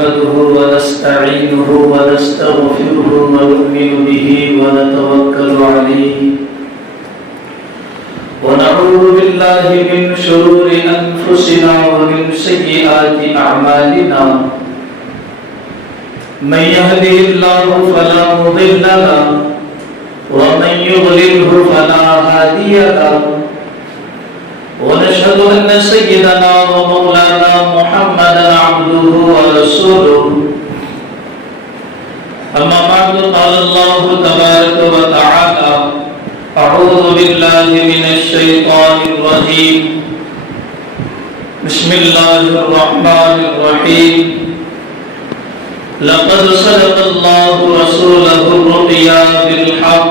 نحمده ونستعينه ونستغفره ونؤمن به ونتوكل عليه ونعوذ بالله من شرور أنفسنا ومن سيئات أعمالنا من يهده الله فلا مضل له ومن يضلله فلا هادي له ونشهد أن سيدنا ومولانا محمدا عبده ورسوله أما بعد قال الله تبارك وتعالى أعوذ بالله من الشيطان الرجيم بسم الله الرحمن الرحيم لقد صدق الله رسوله الرؤيا بالحق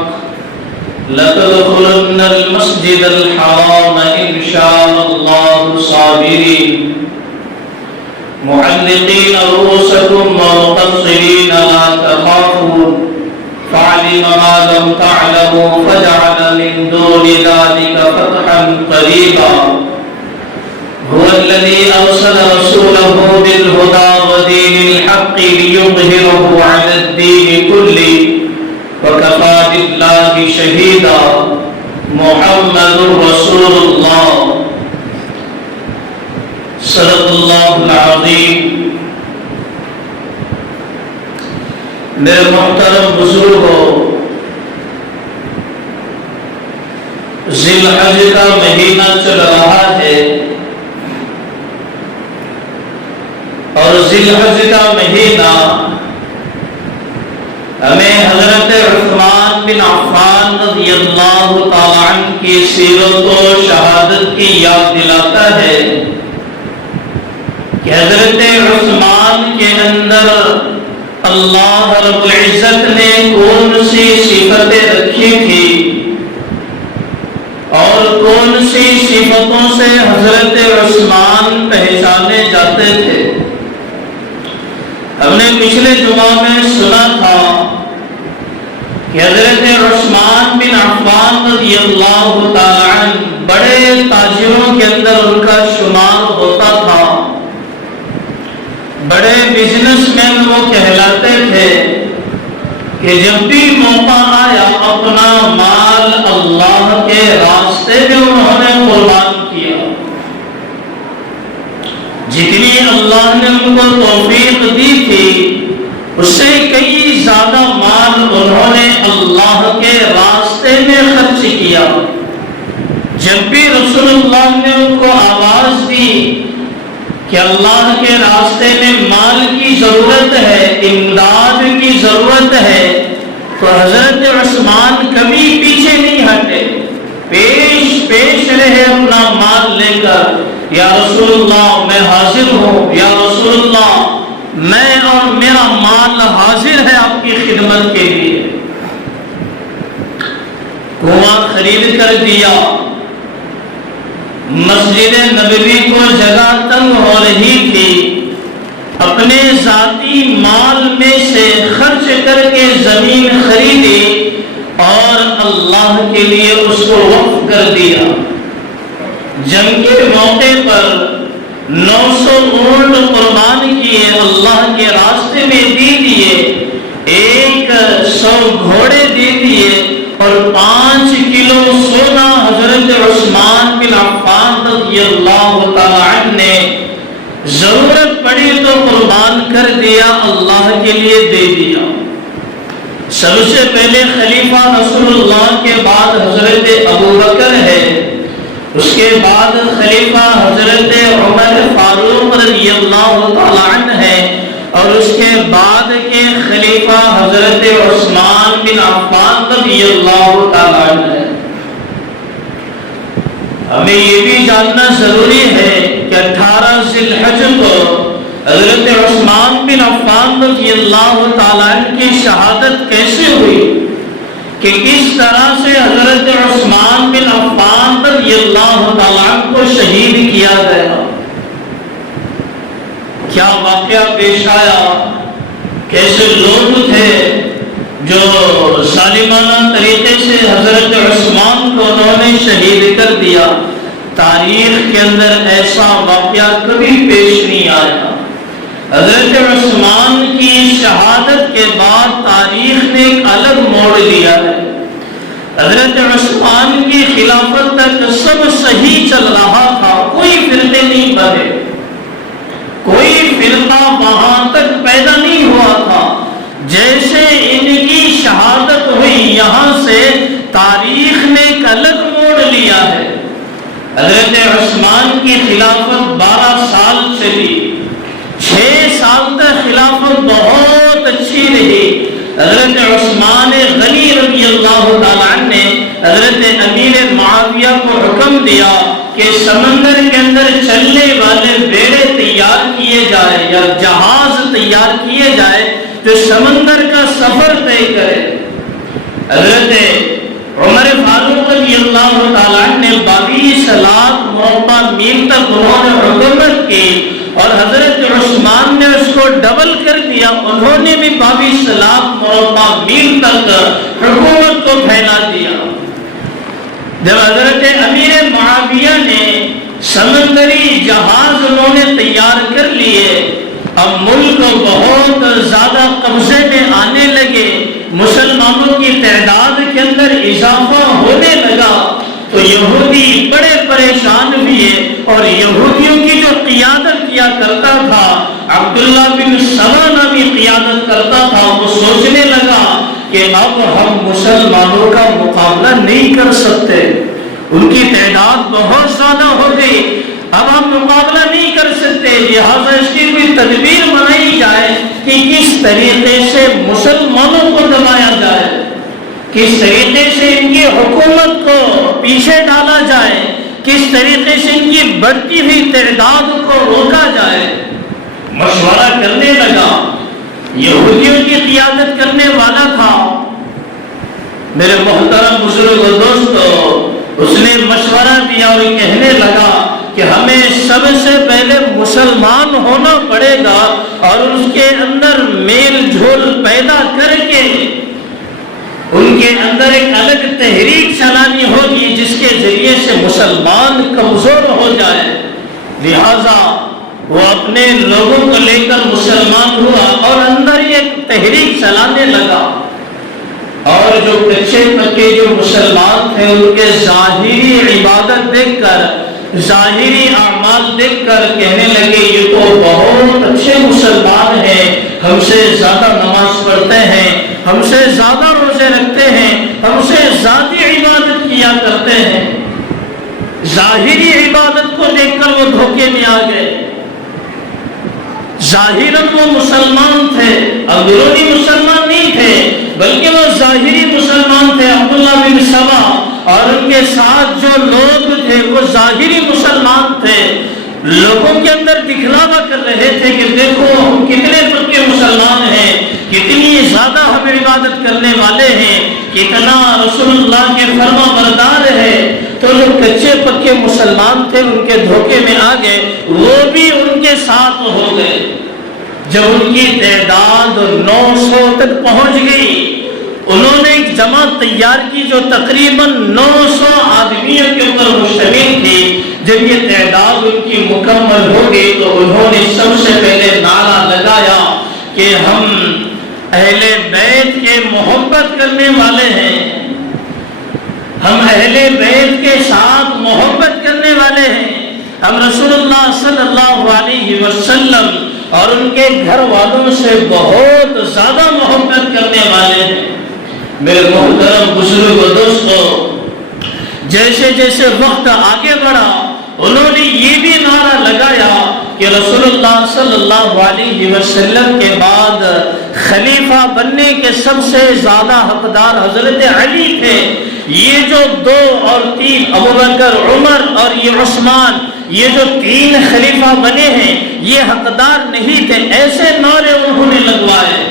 لتدخلن المسجد الحرام إن شاء الله صابرين معلقين رؤوسكم ومقصرين لا تخافون فعلم ما لم تعلموا فجعل من دون ذلك فتحا قريبا هو الذي أرسل رسوله بالهدى ودين الحق ليظهره على الدين كله وكفى بالله شهيدا محمد رسول الله صدق الله العظيم. میرے محترم بزرگوں، ذی الحج کا مہینہ چل رہا ہے اور ذی الحج کا مہینہ ہمیں حضرت عثمان بن عفان رضی اللہ تعالیٰ عنہ کی سیرت و شہادت کی یاد دلاتا ہے کہ حضرت عثمان کے اندر اللہ رب العزت نے کون سی صفتیں رکھی تھی اور کون سی صفتوں سے حضرت عثمان پہچانے جاتے تھے. ہم نے پچھلے جمعہ میں سنا تھا کہ حضرت عثمان بن عفان رضی اللہ تعالیٰ عنہ بڑے تاجروں کے اندر ان کا شمار ہوتا تھا، بڑے بزنس مین وہ کہلاتے تھے کہ جب بھی موقع آیا اپنا مال اللہ کے راستے میں انہوں نے قربان کیا. جتنی اللہ نے ان کو توفیق دی تھی اس سے کئی زیادہ مال انہوں نے اللہ کے راستے میں خرچ کیا. جب بھی رسول اللہ نے ان کو آواز دی کہ اللہ کے راستے میں مال کی ضرورت ہے، امداد کی ضرورت ہے، تو حضرت عثمان کبھی پیچھے نہیں ہٹے، پیش رہے اپنا مال لے کر. یا رسول اللہ میں حاضر ہوں، یا رسول اللہ میں اور میرا مال حاضر ہے آپ کی خدمت کے لیے. کنواں خرید کر دیا، مسجد نبوی کو جگہ تنگ ہو رہی تھی، اپنے ذاتی مال میں سے خرچ کر کے زمین خریدی اور اللہ کے لیے اس کو وقف کر دیا. جنگ کے موقع پر 900 اونٹ قربان کیے، اللہ کے راستے میں دے دیے، 100 گھوڑے دے دیے اور 5 کلو سونا حضرت عثمان بن عفان رضی اللہ تعالیٰ عنہ نے ضرورت پڑی تو قربان کر دیا، اللہ کے لیے دے دیا. سب سے پہلے خلیفہ رسول اللہ کے بعد حضرت ابوبکر ہے، اس کے بعد خلیفہ حضرت عمر فاروق رضی اللہ تعالیٰ عنہ ہے اور اس کے بعد کے خلیفہ حضرت عثمان بن عفان رضی اللہ تعالیٰ عنہ ہے. ہمیں یہ بھی جاننا ضروری ہے کہ 18 ذی الحج کو حضرت عثمان بن عفان رضی اللہ تعالیٰ عنہ کی شہادت کیسے ہوئی، کہ کس طرح سے حضرت عثمان بن عفان رضی اللہ تعالیٰ عنہ کو شہید کیا گیا. کیا واقعہ پیش آیا، کیسے لوگ تھے جو ظالمانہ طریقے سے حضرت عثمان کو انہوں نے شہید کر دیا. تاریخ کے اندر ایسا واقعہ کبھی پیش نہیں آیا. حضرت عثمان کی شہادت کے بعد تاریخ نے ایک الگ موڑ لیا ہے۔ حضرت عثمان کی خلافت تک سب صحیح چل رہا تھا، کوئی فرقے نہیں بنے، کوئی فرقہ وہاں تک پیدا نہیں ہوا تھا۔ جیسے ان کی شہادت ہوئی، یہاں سے تاریخ نے ایک الگ موڑ لیا ہے۔ حضرت عثمان کی خلافت 12 سال چلی، 6 سال تک خلافت بہت اچھی رہی۔ حضرت عثمان غنی رضی اللہ تعالیٰ عنہ نے حضرت امیر معاویہ کو حکم دیا کہ سمندر کے اندر چلنے والے بیڑے تیار کیے جائے یا جہاز تیار کیے جائے جو سمندر کا سفر طے کرے۔ حضرت عمر فاروق رضی اللہ تعالیٰ عنہ نے 22 لاکھ مربع میل تک انہوں نے حکومت کی، اور حضرت عثمان نے اس کو ڈبل کر دیا، انہوں نے بھی 22 لاکھ مربع میل تک حکومت کو پھیلا دیا۔ جب حضرت امیر معاویہ نے سمندری جہاز انہوں نے تیار کر لیے، اب ملک بہت زیادہ قبضے میں آنے لگے، مسلمانوں کی تعداد کے اندر اضافہ ہونے لگا، تو یہودی بڑے پریشان ہوئے، اور یہودیوں کی جو قیادت کیا کرتا تھا عبداللہ بن سبا نامی قیادت کرتا تھا، وہ سوچنے لگا کہ اب ہم مسلمانوں کا مقابلہ نہیں کر سکتے، ان کی تعداد بہت زیادہ ہو گئی، اب ہم مقابلہ نہیں کر سکتے، لہذا اس کی کوئی تدبیر بنائی جائے کہ کس طریقے سے مسلمانوں کو دبایا جائے، کس طریقے سے ان کی حکومت کو پیچھے ڈالا جائے، کس طریقے سے ان کی بڑھتی ہوئی تعداد کو روکا جائے۔ مشورہ کرنے لگا، یہودیوں کی قیادت کرنے والا تھا میرے محترم بزرگ و دوستو، اس نے مشورہ دیا اور کہنے لگا کہ ہمیں سب سے پہلے مسلمان ہونا پڑے گا، اور اس کے اندر میل جھول پیدا کر کے ان کے اندر ایک الگ تحریک چلانی ہوگی جس کے ذریعے سے مسلمان کمزور ہو جائے۔ لہذا وہ اپنے لوگوں کو لے کر مسلمان ہوا اور اندر ایک تحریک چلانے لگا، اور جو کچے پکے جو مسلمان تھے ان کے ظاہری عبادت دیکھ کر، ظاہری اعمال دیکھ کر کہنے لگے یہ تو بہت اچھے مسلمان ہیں، ہم سے زیادہ نماز پڑھتے ہیں، ہم سے زیادہ روزے رکھتے ہیں، ہم سے زیادہ عبادت کیا کرتے ہیں۔ ظاہری عبادت کو دیکھ کر وہ دھوکے میں آ گئے۔ ظاہراً وہ مسلمان تھے، اندرونی مسلمان نہیں تھے، بلکہ وہ ظاہری مسلمان تھے۔ عبداللہ بن سبا اور ان کے ساتھ جو لوگ تھے وہ ظاہری مسلمان تھے، لوگوں کے اندر دکھلاوا کر رہے تھے کہ دیکھو ہم کتنے پکے مسلمان ہیں، کتنی زیادہ ہم عبادت کرنے والے ہیں، کتنا رسول اللہ کے فرما بردار ہے۔ تو جو کچے پکے مسلمان تھے ان کے دھوکے میں آ گئے، وہ بھی ان کے ساتھ ہو گئے۔ جب ان کی تعداد 900 تک پہنچ گئی، انہوں نے ایک جماعت تیار کی جو تقریباً 900 آدمیوں کے اوپر مشتمل تھی۔ جب یہ تعداد ان کی مکمل ہو گئی تو انہوں نے سب سے پہلے نعرہ لگایا کہ ہم اہل بیت کے محبت کرنے والے ہیں، ہم اہل بیت کے ساتھ محبت کرنے والے ہیں، ہم رسول اللہ صلی اللہ علیہ وسلم اور ان کے گھر والوں سے بہت زیادہ محبت کرنے والے ہیں۔ میرے محترم بزرگ و دوستو، جیسے جیسے وقت آگے بڑھا انہوں نے یہ بھی نعرہ لگایا کہ رسول اللہ صلی اللہ علیہ وسلم کے بعد خلیفہ بننے کے سب سے زیادہ حقدار حضرت علی تھے۔ یہ جو 2 اور 3 ابوبکر، عمر اور یہ عثمان، یہ جو 3 خلیفہ بنے ہیں یہ حقدار نہیں تھے۔ ایسے نعرے انہوں نے لگوائے۔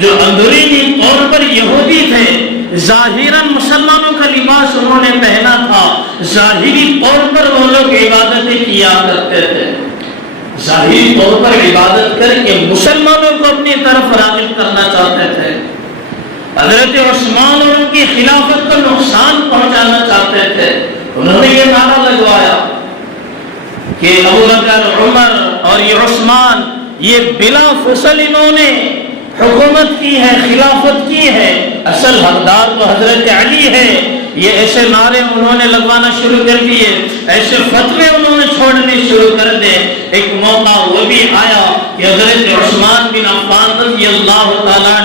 جو اندرونی طور پر یہودی تھے، ظاہراً مسلمانوں کا لباس انہوں نے پہنا تھا، ظاہری طور پر وہ لوگ عبادتیں کیا کرتے تھے، ظاہری طور پر عبادت کر کے مسلمانوں کو اپنی طرف راغب کرنا چاہتے تھے۔ حضرت عثمان اور ان کی خلافت کو نقصان پہنچانا چاہتے تھے۔ انہوں نے یہ نعرہ لگوایا کہ ابوبکر، عمر اور یہ عثمان، یہ بلا فصل انہوں نے حکومت کی ہے، خلافت کی ہے، اصل حقدار تو حضرت علی ہے۔ یہ ایسے نعرے انہوں نے لگوانا شروع کر دیے، ایسے فتوے انہوں نے چھوڑنے شروع کر دے۔ ایک موقع وہ بھی آیا کہ حضرت عثمان بن عفان رضی اللہ تعالیٰ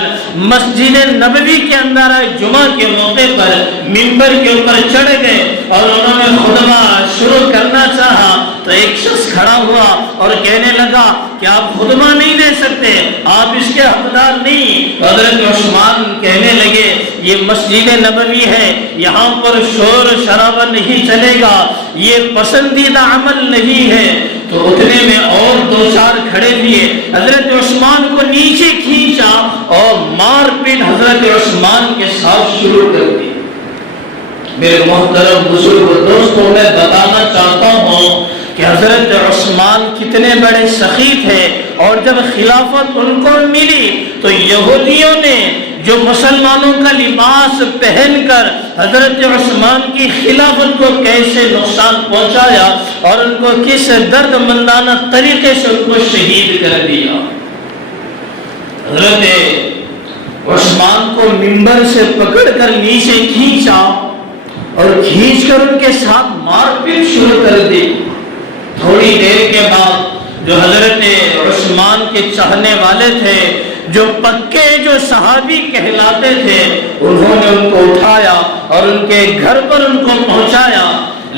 مسجد نبوی کے اندر جمعہ کے موقع پر منبر کے اوپر چڑھ گئے اور انہوں نے خطبہ شروع کرنا چاہا تو ایک شخص کھڑا ہوا اور کہنے لگا کہ آپ خطبہ نہیں دے سکتے، آپ اس کے حقدار نہیں۔ حضرت عثمان کہنے لگے یہ مسجد نبوی ہے، یہاں پر شور شرابہ نہیں چلے گا، یہ پسندیدہ عمل نہیں ہے۔ تو اتنے میں اور دو چار کھڑے دیے، حضرت عثمان کو نیچے کھینچا اور مار پیٹ حضرت عثمان کے ساتھ شروع کر دی۔ میرے محترم بزرگ دوستوں، میں بتانا چاہتا ہوں کہ حضرت عثمان کتنے بڑے سخی تھے، اور جب خلافت ان کو ملی تو یہودیوں نے جو مسلمانوں کا لباس پہن کر حضرت عثمان کی خلافت کو کیسے نقصان پہنچایا اور ان کو کس درد مندانہ طریقے سے ان کو شہید کر دیا۔ حضرت عثمان کو منبر سے پکڑ کر نیچے کھینچا اور کھینچ کر ان کے ساتھ مار پیٹ شروع کر دی۔ تھوڑی دیر کے بعد جو حضرت عثمان کے چاہنے والے تھے، جو پکے جو صحابی کہلاتے تھے، انہوں نے ان کو اٹھایا اور ان کے گھر پر ان کو پہنچایا۔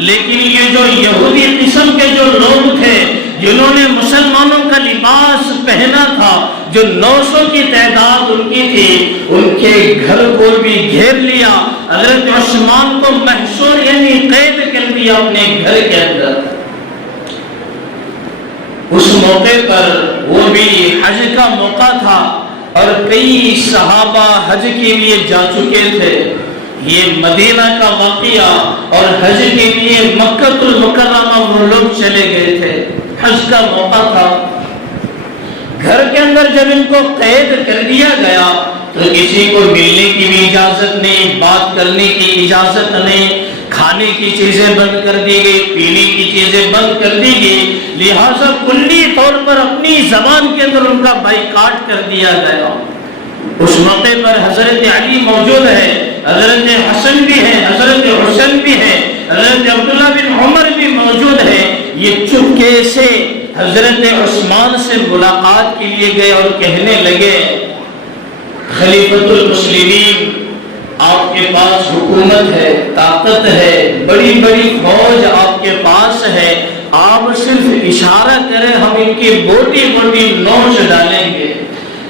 لیکن یہ جو یہودی قسم کے جو لوگ تھے جنہوں نے مسلمانوں کا لباس پہنا تھا، جو 900 کی تعداد ان کی تھی، ان کے گھر کو بھی گھیر لیا، حضرت عثمان کو محصور یعنی قید کر دیا اپنے گھر کے اندر۔ اس موقع پر وہ بھی حج کا موقع تھا اور کئی صحابہ حج کے لیے جا چکے تھے۔ یہ مدینہ کا واقعہ اور حج کے لیے مکہ المکرمہ وہ لوگ چلے گئے تھے، حج کا موقع تھا۔ گھر کے اندر جب ان کو قید کر دیا گیا تو کسی کو ملنے کی بھی اجازت نہیں، بات کرنے کی اجازت نہیں، کھانے کی چیزیں بند کر دی گئی، پینے کی چیزیں بند کر دی گئی، لہٰذا کلی طور پر اپنی زبان کے اندر ان کا بائیکاٹ کر دیا گیا۔ اس موقع پر حضرت علی موجود ہے، حضرت حسن بھی ہے، حضرت حسین بھی ہے، حضرت عبداللہ بن عمر بھی موجود ہے۔ یہ چپکے سے حضرت عثمان سے ملاقات کے لیے گئے اور کہنے لگے خلیفۃ المسلمین، آپ کے پاس حکومت ہے، طاقت ہے، بڑی بڑی فوج آپ کے پاس ہے، آپ صرف اشارہ کریں ہم ان کی موٹی موٹی نوچ ڈالیں گے۔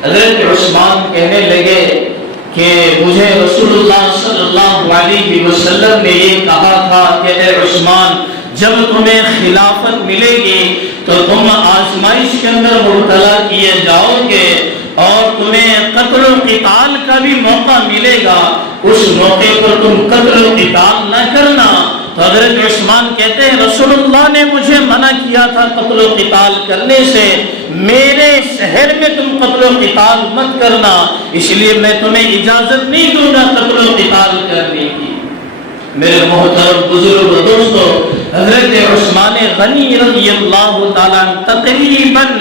حضرت عثمان کہنے لگے کہ مجھے رسول اللہ صلی اللہ علیہ وسلم نے یہ کہا تھا کہ اے عثمان، جب تمہیں خلافت ملے گی تو تم آزمائش کے اندر مبتلا کیے جاؤ گے اور تمہیں قتل و قتال کا بھی موقع ملے گا، اس موقع پر تم قتل و قتال نہ کرنا۔ تو حضرت عثمان کہتے ہیں رسول اللہ نے مجھے منع کیا تھا قتل و قتال کرنے سے، میرے شہر میں تم قتل و قتال مت کرنا، اس لیے میں تمہیں اجازت نہیں دوں گا قتل و قتال کرنے کی۔ میرے محترم بزرگ دوستو، حضرت عثمان غنی رضی اللہ تعالیٰ تقریباً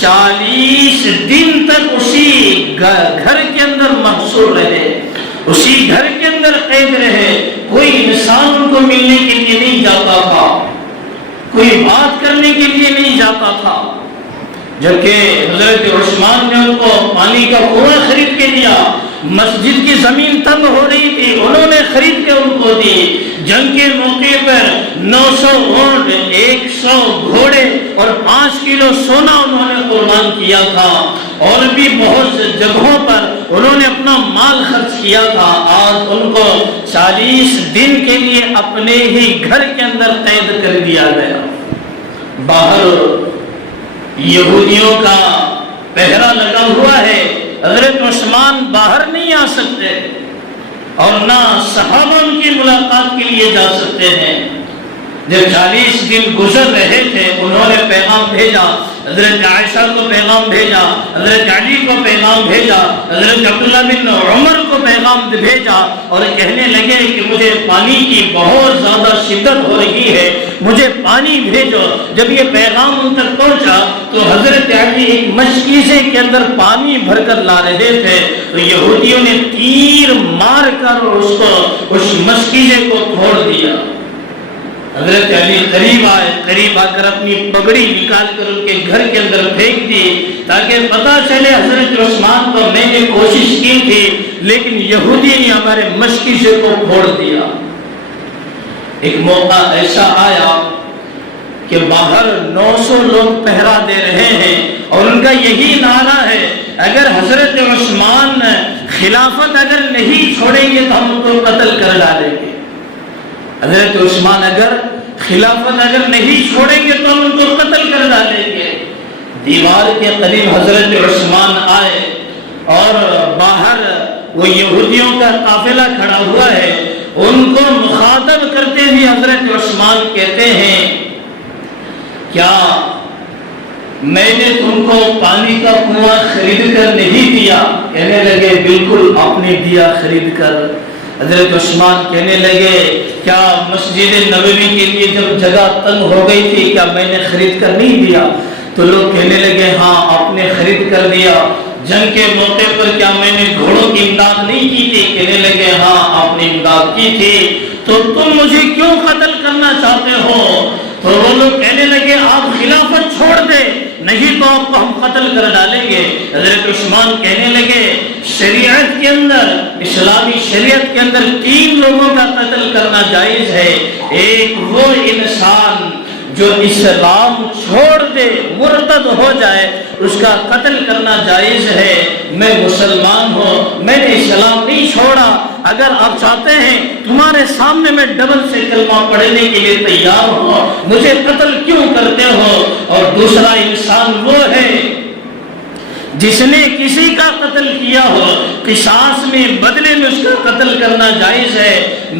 40 دن تک اسی گھر کے اندر محصور رہے، اسی گھر کے اندر قید رہے، کوئی انسان ان کو ملنے کے لیے نہیں جاتا تھا، کوئی بات کرنے کے لیے نہیں جاتا تھا۔ جبکہ حضرت عثمان نے ان کو پانی کا کنواں خرید کے دیا، مسجد کی زمین تنگ ہو رہی تھی، انہوں نے خرید کے ان کو دی۔ جنگ کے موقع پر 900 اونٹ، 100 گھوڑے اور 5 کلو سونا انہوں نے قربان کیا تھا، اور بھی بہت جگہوں پر انہوں نے اپنا مال خرچ کیا تھا۔ آج ان کو 40 دن کے لیے اپنے ہی گھر کے اندر قید کر دیا گیا۔ باہر یہودیوں کا پہرا لگا ہوا ہے، حضرت عثمان باہر نہیں آ سکتے اور نہ صحابہ ان کی ملاقات کے لیے جا سکتے ہیں۔ جب 40 دن گزر رہے تھے، انہوں نے پیغام بھیجا حضرت عائشہ کو پیغام بھیجا، حضرت علی کو پیغام بھیجا، حضرت عبداللہ بن عمر کو پیغام بھیجا اور کہنے لگے کہ مجھے پانی کی بہت زیادہ شدت ہو رہی ہے، مجھے پانی بھیجو۔ جب یہ پیغام ان تک پہنچا تو حضرت علی ایک مشکیزے کے اندر پانی بھر کر لا رہے تھے، تو یہودیوں نے تیر مار کر اس مشکیزے کو پھوڑ دیا۔ حضرت علی قریب آئے، قریب آ کر اپنی پگڑی نکال کر ان کے گھر کے اندر پھینک دی تاکہ پتہ چلے حضرت عثمان کو میں نے کوشش کی تھی لیکن یہودی نے ہمارے مشکیزے کو پھوڑ دیا۔ ایک موقع ایسا آیا کہ باہر 900 لوگ پہرا دے رہے ہیں اور ان کا یہی نعرہ ہے اگر حضرت عثمان خلافت اگر نہیں چھوڑیں گے تو ہم ان کو قتل کر ڈالیں گے۔ حضرت عثمان اگر خلافت اگر نہیں چھوڑیں گے تو ہم ان کو قتل کر ڈالیں گے۔ دیوار کے قریب حضرت عثمان آئے اور باہر وہ یہودیوں کا قافلہ کھڑا ہوا ہے، ان کو مخاطب کرتے ہوئے حضرت عثمان کہتے ہیں کیا میں نے تم کو پانی کا کنواں خرید کر نہیں دیا؟ کہنے لگے بالکل آپ نے دیا خرید کر۔ حضرت عثمان کہنے لگے کیا مسجد نبوی کے لیے جب جگہ تنگ ہو گئی تھی کیا میں نے خرید کر نہیں دیا؟ تو لوگ کہنے لگے ہاں آپ نے خرید کر دیا۔ جنگ کے موقع پر کیا میں نے گھوڑوں کی امداد نہیں کی تھی؟ کہنے لگے ہاں آپ نے امداد کی تھی۔ تو تم مجھے کیوں قتل کرنا چاہتے ہو؟ تو وہ لوگ کہنے لگے آپ خلافت چھوڑ دے نہیں تو آپ کو ہم قتل کر ڈالیں گے۔ حضرت عثمان کہنے لگے شریعت کے اندر، اسلامی شریعت کے اندر 3 لوگوں کا قتل کرنا جائز ہے۔ ایک وہ انسان جو اسلام چھوڑ دے، مرتد ہو جائے، اس کا قتل کرنا جائز ہے۔ میں مسلمان ہوں، میں نے اسلام نہیں چھوڑا، اگر آپ چاہتے ہیں تمہارے سامنے میں ڈبل سے کلمہ پڑھنے کے لیے تیار ہوں، مجھے قتل کیوں کرتے ہو؟ اور دوسرا انسان وہ ہے جس نے کسی کا قتل کیا ہو، قصاص میں بدلے میں اس کا قتل کرنا جائز ہے۔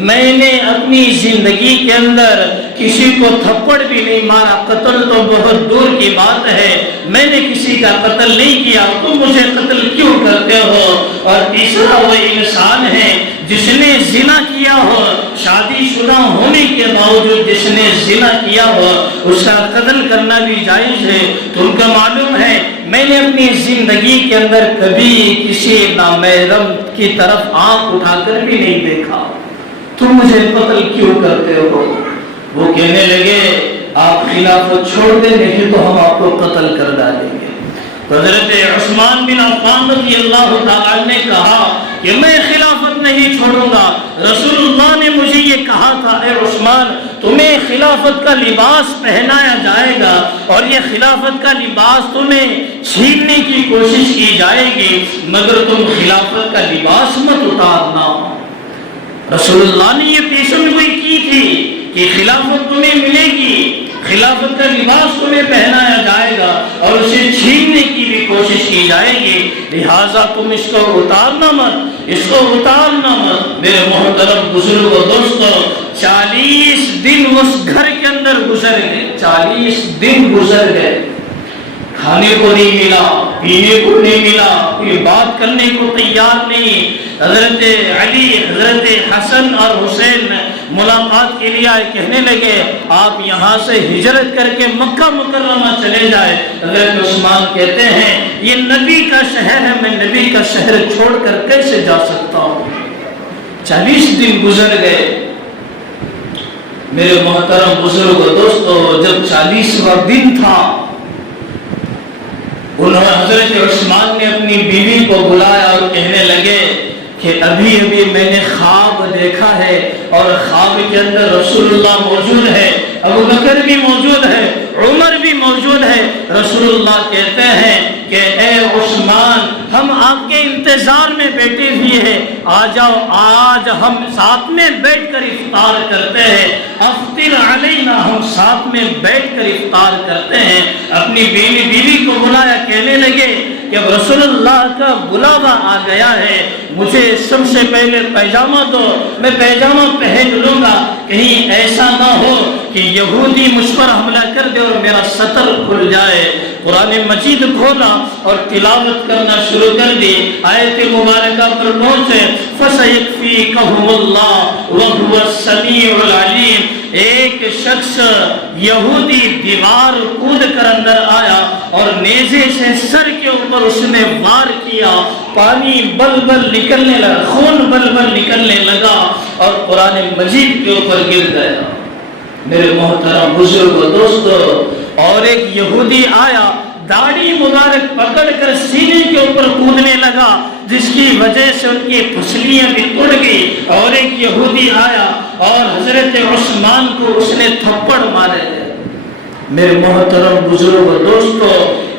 میں نے اپنی زندگی کے اندر کسی کو تھپڑ بھی نہیں مارا، قتل تو بہت دور کی بات ہے، میں نے کسی کا قتل نہیں کیا، تم مجھے قتل کیوں کرتے ہو؟ اور تیسرا وہ انسان ہے جس نے زنا کیا ہو، شادی شدہ ہونے کے باوجود جس نے زنا کیا ہو، اس کا قتل کرنا بھی جائز ہے۔ تم کو معلوم ہے میں نے اپنی زندگی کے اندر کبھی کسی نامحرم کی طرف آنکھ اٹھا کر بھی نہیں دیکھا، تم مجھے قتل کیوں کرتے ہو؟ وہ کہنے لگے آپ خلافت چھوڑ دیں نہیں تو ہم آپ کو قتل کر ڈالیں گے۔ تو حضرت عثمان بن عفان رضی اللہ تعالیٰ نے کہا کہ میں خلافت نہیں چھوڑوں گا، رسول اللہ نے مجھے یہ کہا تھا اے عثمان تمہیں خلافت کا لباس پہنایا جائے گا اور یہ خلافت کا لباس تمہیں چھیننے کی کوشش کی جائے گی مگر تم خلافت کا لباس مت اتارنا۔ رسول اللہ نے یہ پیشن گوئی کی تھی کہ خلافت تمہیں ملے گی، خلافت کا لباس تمہیں پہنایا جائے گا اور اسے چھیننے کی بھی کوشش کی جائے گی، لہٰذا تم اس کو اتارنا مت، اس کو اتارنا مت۔ میرے محترم بزرگوں دوستو 40 دن اس گھر کے اندر گزر گئے، 40 دن گزر گئے، کھانے کو نہیں ملا، پینے کو نہیں ملا، کوئی بات کرنے کو تیار نہیں۔ حضرت علی، حضرت حسن اور حسین ملاقات کے لیے آئے، کہنے لگے آپ یہاں سے ہجرت کر کے مکہ مکرمہ چلے جائے۔ حضرت عثمان کہتے ہیں یہ نبی کا شہر ہے، میں نبی کا شہر چھوڑ کر کیسے جا سکتا ہوں؟ 40 دن گزر گئے۔ میرے محترم بزرگ دوستو جب 40واں دن تھا انہوں حضرت عثمان نے اپنی بیوی کو بلایا اور کہنے لگے کہ ابھی ابھی میں نے خواب دیکھا ہے اور خواب کے اندر رسول اللہ موجود ہے، ابو بکر بھی موجود ہے، عمر بھی موجود ہے۔ رسول اللہ کہتے ہیں کہ اے عثمان ہم آپ کے انتظار میں بیٹھے ہوئے ہیں، آ جاؤ آج ہم ساتھ میں بیٹھ کر افطار کرتے ہیں، افطر علینا، ہم ساتھ میں بیٹھ کر افطار کرتے ہیں۔ اپنی بیوی کو بلایا، کہنے لگے کہ اب رسول اللہ کا بلاوا آ گیا ہے، مجھے سب سے پہلے پیجامہ دو، میں پیجامہ پہن لوں گا، کہیں ایسا نہ ہو کہ یہودی مجھ پر حملہ کر دے اور میرا سطر کھل جائے۔ قرآن مجید کھولا اور تلاوت کرنا شروع کر دی، آیت مبارکہ پر پہنچے فَسَيَكْفِيكَهُمُ اللَّهُ وَهُوَ السَّمِيعُ الْعَلِيمُ۔ ایک شخص یہودی دیوار کود کر اندر آیا اور نیزے سے سر کے اوپر اس نے وار کیا، پانی بل بل نکلنے لگا، خون بل بل نکلنے لگا اور قرآن مجید کے اوپر گر گیا۔ میرے محترم بزرگ و دوستو، اور ایک یہودی آیا، داڑھی مبارک پکڑ کر سینے کے اوپر کودنے لگا، جس کی وجہ سے ان کی پسلیاں بھی اڑ گئی۔ اور ایک یہودی آیا اور حضرت عثمان کو اس نے تھپڑ مارے۔ میرے محترم بزرگ و دوستو،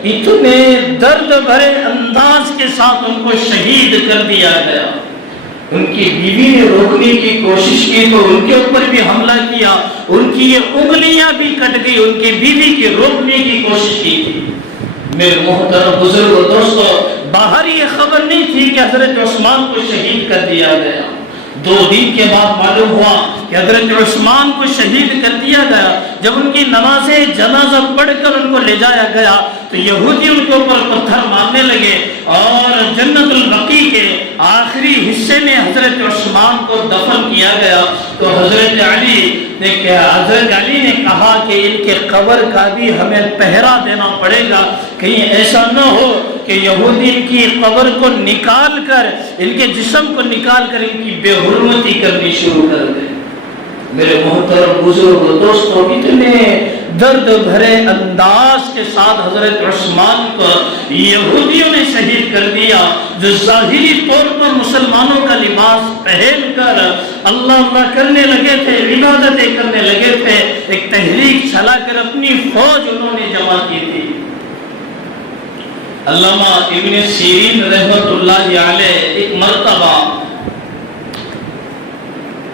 اتنے درد بھرے انداز کے ساتھ ان کو شہید کر دیا گیا۔ ان کی بیوی نے روکنے کی کوشش کی تو ان کے اوپر بھی حملہ کیا، ان کی یہ انگلیاں بھی کٹ گئی، ان کی بیوی کی روکنے کی کوشش کی تھی۔ میرے محترم بزرگ و دوستو، باہر یہ خبر نہیں تھی کہ حضرت عثمان کو شہید کر دیا گیا۔ 2 دن کے بعد معلوم ہوا کہ حضرت عثمان کو شہید کر دیا گیا۔ جب ان کی نماز جنازہ پڑھ کر ان کو لے جایا گیا تو یہودی ان کے اوپر پتھر مارنے لگے، اور جنت البقیع کے آخری حصے میں حضرت عثمان کو دفن کیا گیا۔ تو حضرت علی نے کہا کہ ان کے قبر کا بھی ہمیں پہرا دینا پڑے گا، کہیں ایسا نہ ہو کہ یہودی ان کی قبر کو نکال کر، ان کے جسم کو نکال کر ان کی بے حرمتی کرنی شروع کر دیں۔ میرے محترم بزرگ و دوستو، اتنے درد بھرے انداز کے ساتھ حضرت عثمان کو یہودیوں نے شہید کر دیا، جو ظاہری طور پر مسلمانوں کا لباس پہن کر اللہ اللہ کرنے لگے تھے، عبادتیں کرنے لگے تھے، ایک تحریک چلا کر اپنی فوج انہوں نے جمع کی تھی۔ علامہ ابن سیرین رحمت اللہ علیہ ایک مرتبہ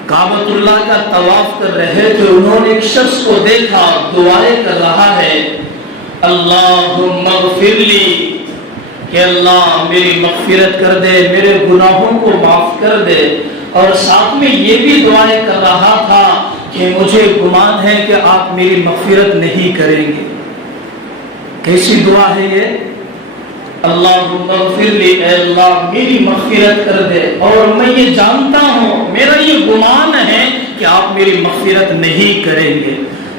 کعبۃ اللہ کا طواف کر رہے تھے، انہوں نے ایک شخص کو دیکھا دعائیں کر رہا ہے، اللہم اغفر لی، کہ اللہ میری مغفرت کر دے، میرے گناہوں کو معاف کر دے، اور ساتھ میں یہ بھی دعائیں کر رہا تھا کہ مجھے گمان ہے کہ آپ میری مغفرت نہیں کریں گے۔ کیسی دعا ہے یہ؟ اللہم اغفر لی، اے اللہ میری مغفرت کر دے، اور میں یہ جانتا ہوں، میرا یہ گمان ہے کہ آپ میری مغفرت نہیں کریں گے۔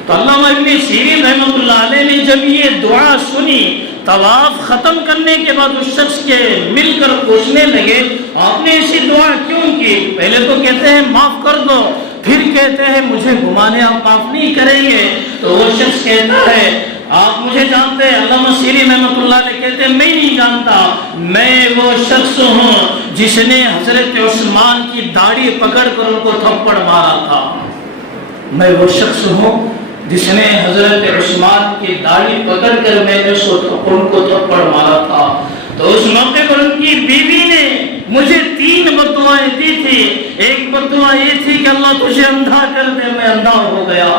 تو علامہ ابن سیرین رحمۃ اللہ علیہ نے جب یہ دعا سنی، طواف ختم کرنے کے بعد اس شخص کے مل کر پوچھنے لگے، آپ نے ایسی دعا کیوں کی؟ پہلے تو کہتے ہیں معاف کر دو، پھر کہتے ہیں مجھے گمان ہے آپ معاف نہیں کریں گے۔ تو وہ شخص کہتا ہے آپ مجھے جانتے ہیں؟ علامہ سیرین رحمۃ اللہ علیہ کہتے ہیں میں نہیں جانتا، میں وہ شخص ہوں جس نے حضرت عثمان کی داڑھی پکڑ کر ان کو تھپڑ مارا تھا۔ میں وہ شخص ہوں جس نے حضرت عثمان کی داڑھی پکڑ کر میں نے ان کو تھپڑ مارا تھا۔ تو اس موقع پر ان کی بیوی نے مجھے 3 بددعائیں دی تھی۔ ایک بددعا یہ تھی کہ اللہ تجھے اندھا کر دے، میں اندھا ہو گیا۔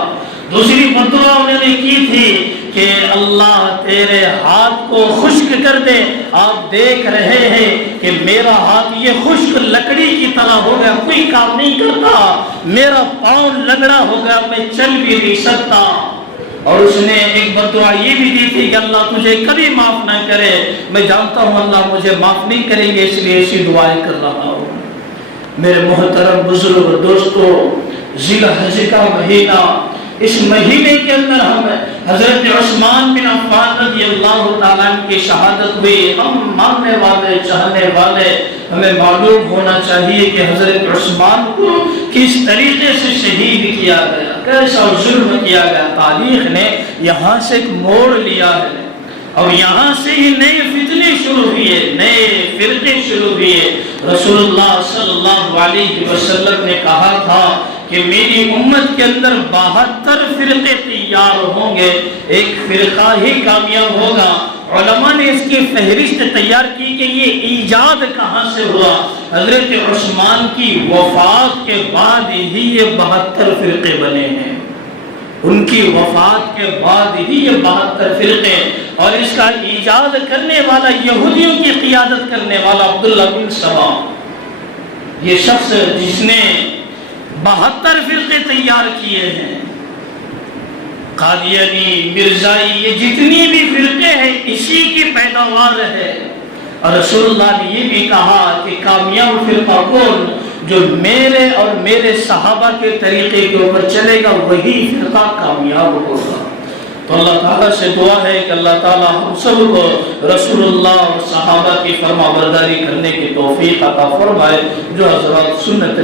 دوسری بددعا انہوں نے کی تھی کہ اللہ تیرے ہاتھ کو خشک کر دے، آپ دیکھ رہے ہیں کہ میرا ہاتھ یہ خشک لکڑی کی طرح ہو گیا، کوئی کام نہیں کرتا، میرا پاؤں لنگڑا ہو گیا، میں چل بھی نہیں سکتا۔ اور اس نے ایک بددعا یہ بھی دی تھی کہ اللہ تجھے کبھی معاف نہ کرے، میں جانتا ہوں اللہ مجھے معاف نہیں کریں گے، اس لیے ایسی دعائیں کر رہا ہوں۔ میرے محترم بزرگ دوستو، ذی الحج کا مہینہ، اس مہینے کے اندر ہم حضرت عثمان بن عفان رضی اللہ تعالیٰ عنہ کی شہادت ہوئی۔ ہم ماننے والے، چاہنے والے، ہمیں معلوم ہونا چاہیے کہ حضرت عثمان کو کس طریقے سے شہید کیا گیا، کیسا ظلم کیا گیا۔ تاریخ نے یہاں سے ایک موڑ لیا ہے، اور یہاں سے ہی نئے فتنے شروع ہوئے، نئے فرقے شروع ہوئے۔ رسول اللہ صلی اللہ علیہ وسلم نے کہا تھا کہ میری امت کے اندر 72 فرقے تیار ہوں گے، ایک فرقہ ہی کامیاب ہوگا۔ علماء نے اس کی فہرست تیار کی کہ یہ ایجاد کہاں سے ہوا۔ حضرت عثمان کی وفات کے بعد ہی یہ 72 فرقے بنے ہیں، ان کی وفات کے بعد ہی یہ 72 فرقے اور اس کا ایجاد کرنے والا، یہودیوں کی قیادت کرنے والا عبداللہ بن سبا، یہ شخص جس نے 72 فرقے تیار کیے ہیں، قادیانی، مرزائی، یہ جتنی بھی فرقے ہیں اسی کی پیداوار ہے۔ اور رسول اللہ نے یہ بھی کہا کہ کامیاب فرقہ کون؟ جو میرے اور میرے صحابہ کے طریقے کے اوپر چلے گا، وہی فرقہ کامیاب ہوگا۔ تو اللہ تعالیٰ سے دعا ہے کہ اللہ تعالیٰ ہم سب کو رسول اللہ اور صحابہ کی فرما برداری کرنے کی توفیق عطا فرمائے، جو حضرات سنت